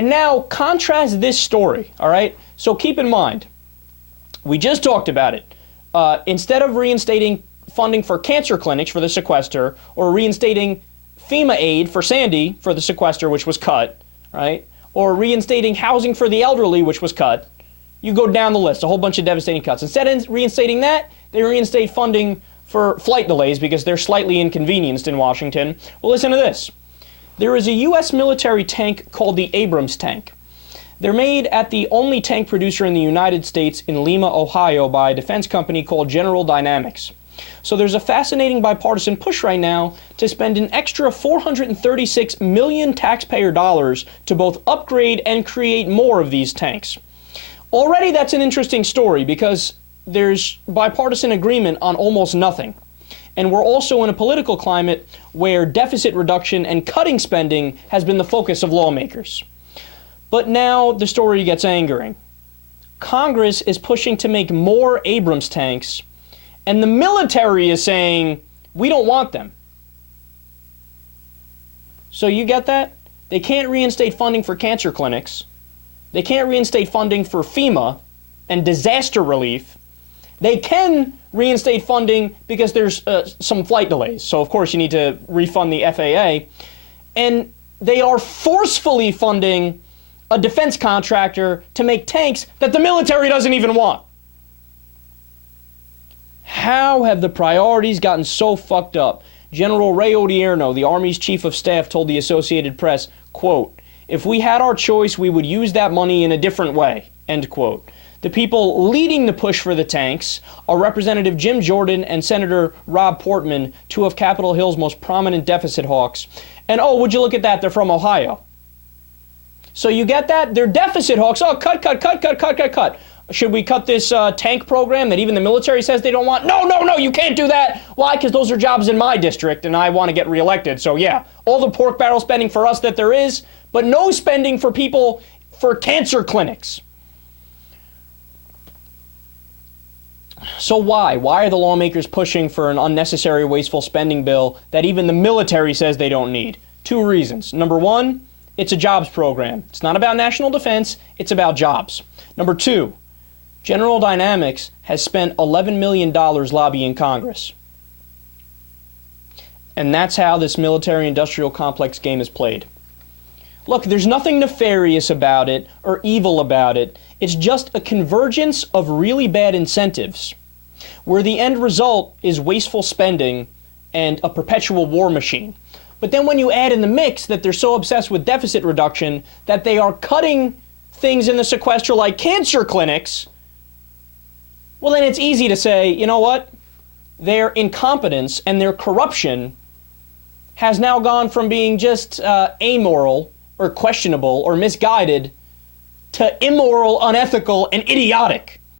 And now contrast this story, all right? So keep in mind, we just talked about it. Instead of reinstating funding for cancer clinics for the sequester, or reinstating FEMA aid for Sandy for the sequester, which was cut, right? Or reinstating housing for the elderly, which was cut. You go down the list, a whole bunch of devastating cuts. Instead of reinstating that, they reinstate funding for flight delays because they're slightly inconvenienced in Washington. Well, listen to this. There is a U.S. military tank called the Abrams tank. They're made at the only tank producer in the United States in Lima, Ohio, by a defense company called General Dynamics. So there's a fascinating bipartisan push right now to spend an extra $436 million taxpayer dollars to both upgrade and create more of these tanks. Already that's an interesting story because there's bipartisan agreement on almost nothing. And we're also in a political climate where deficit reduction and cutting spending has been the focus of lawmakers. But now the story gets angering. Congress is pushing to make more Abrams tanks, and the military is saying, we don't want them. So you get that? They can't reinstate funding for cancer clinics. They can't reinstate funding for FEMA and disaster relief. They can reinstate funding because there's some flight delays. So, of course, you need to refund the FAA. And they are forcefully funding a defense contractor to make tanks that the military doesn't even want. How have the priorities gotten so fucked up? General Ray Odierno, the Army's chief of staff, told the Associated Press, quote, "If we had our choice, we would use that money in a different way," end quote. The people leading the push for the tanks are Representative Jim Jordan and Senator Rob Portman, two of Capitol Hill's most prominent deficit hawks. And oh, would you look at that, they're from Ohio. So you get that? They're deficit hawks. Oh, cut. Should we cut this tank program that even the military says they don't want? No, you can't do that. Why? Because those are jobs in my district and I want to get reelected. So yeah, all the pork barrel spending for us that there is, but no spending for people for cancer clinics. So why? Why are the lawmakers pushing for an unnecessary wasteful spending bill that even the military says they don't need? Two reasons. Number one, it's a jobs program. It's not about national defense, it's about jobs. Number two, General Dynamics has spent $11 million lobbying Congress. And that's how this military-industrial complex game is played. Look, there's nothing nefarious about it or evil about it. It's just a convergence of really bad incentives where the end result is wasteful spending and a perpetual war machine. But then when you add in the mix that they're so obsessed with deficit reduction that they are cutting things in the sequester like cancer clinics, well, then it's easy to say, you know what? Their incompetence and their corruption has now gone from being just amoral or questionable or misguided to immoral, unethical, and idiotic.